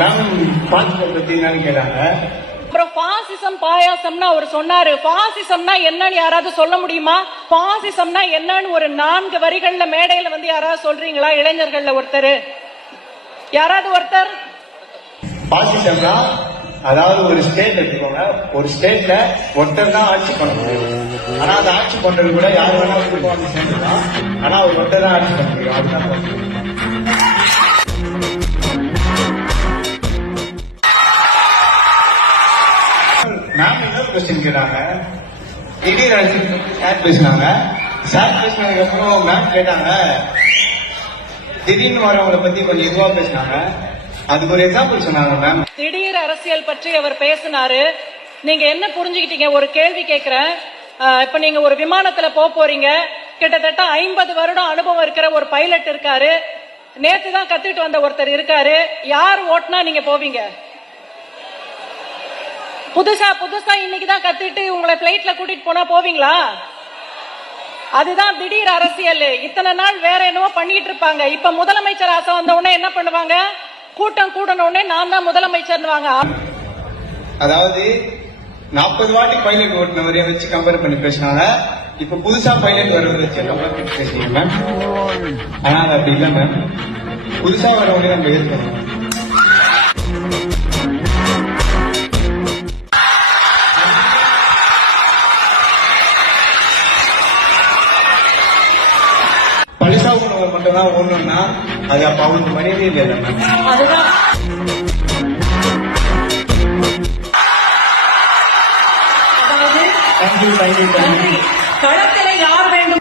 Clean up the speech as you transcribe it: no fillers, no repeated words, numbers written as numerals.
Ma'am பாசிசம் பத்தி என்னன்னு கேட்டாங்க. அப்புறம் பாசிசம் பாயாசம்னா அவர் சொன்னாரு. பாசிசம்னா என்னன்னு யாராவது சொல்ல முடியுமா? பாசிசம்னா என்னன்னு ஒரு 4 வரிகள்ல மேடையில வந்து யாராவது சொல்றீங்களா? இளைஞர்கள்ல ஒருத்தர், யாராவது ஒருத்தர். பாசிசம்னா அதாவது ஒரு ஸ்டேட் எடுத்துக்கோங்க, ஒரு ஸ்டேட்ல ஒருத்தர் தான் ஆட்சி பண்ண முடியும். ஆனா அந்த ஆட்சி பண்றது கூட யாரு வேணா வந்து சேர்ந்துதான், ஆனா அவர் ஒருத்தர் தான் ஆட்சி பண்ண முடியும். அதுதான் மேம் இன்னொரு கொஸ்டின் கேட்டாங்க. திடீர் சார் பேசினாங்க. சார் பேசினதுக்கு அப்புறம் மேம் கேட்டாங்க, திடீர்னு வரவங்களை பத்தி கொஞ்சம் இதுவா பேசினாங்க. அதுக்கு ஒரு எக்ஸாம்பிள் சொன்னாங்க மேம். திடீர் அரசியல் பற்றி அவர் பேசினாரு. நீங்க என்ன புரிஞ்சுக்கிட்டீங்க? ஒரு கேள்வி கேட்கிறேன். இப்ப நீங்க ஒரு விமானத்துல போறீங்க. கிட்டத்தட்ட 50 வருடம் அனுபவம் இருக்கிற ஒரு பைலட் இருக்காரு. நேத்து தான் கத்துட்டு வந்த ஒருத்தர் இருக்காரு. யார் ஓட்டுனா நீங்க போவீங்க? புதுசா இன்னைக்குதான் கத்துட்டு உங்களை பிளைட்ல கூட்டிட்டு போனா போவீங்களா? அதுதான் திடீர் அரசியல். இத்தனை நாள் வேற என்னவோ பண்ணிட்டு இருப்பாங்க. இப்ப முதலமைச்சர் ஆசை வந்த உடனே என்ன பண்ணுவாங்க? கூட்டம் கூடன உடனே நான் தான் முதலமைச்சர். அதாவது 40 வாட்டி பைலட் ஓட்டுனவரைய வச்சு கம்பேர் பண்ணி பேசினாங்க. இப்ப புதுசா பைலட் வரவரை வச்சு கம்பேர் பண்ணி பேசுறீங்க மேம். ஆனா அது அப்படி இல்ல மேம். புதுசா வரவங்களே நம்ம எதிர்க்கணும். பழசா உணவர் மட்டும் தான் ஓடணும்னா அது அப்ப அவங்களுக்கு மரியாதை இல்லை மேம். அதுதான் தேங்க்யூ. களத்துல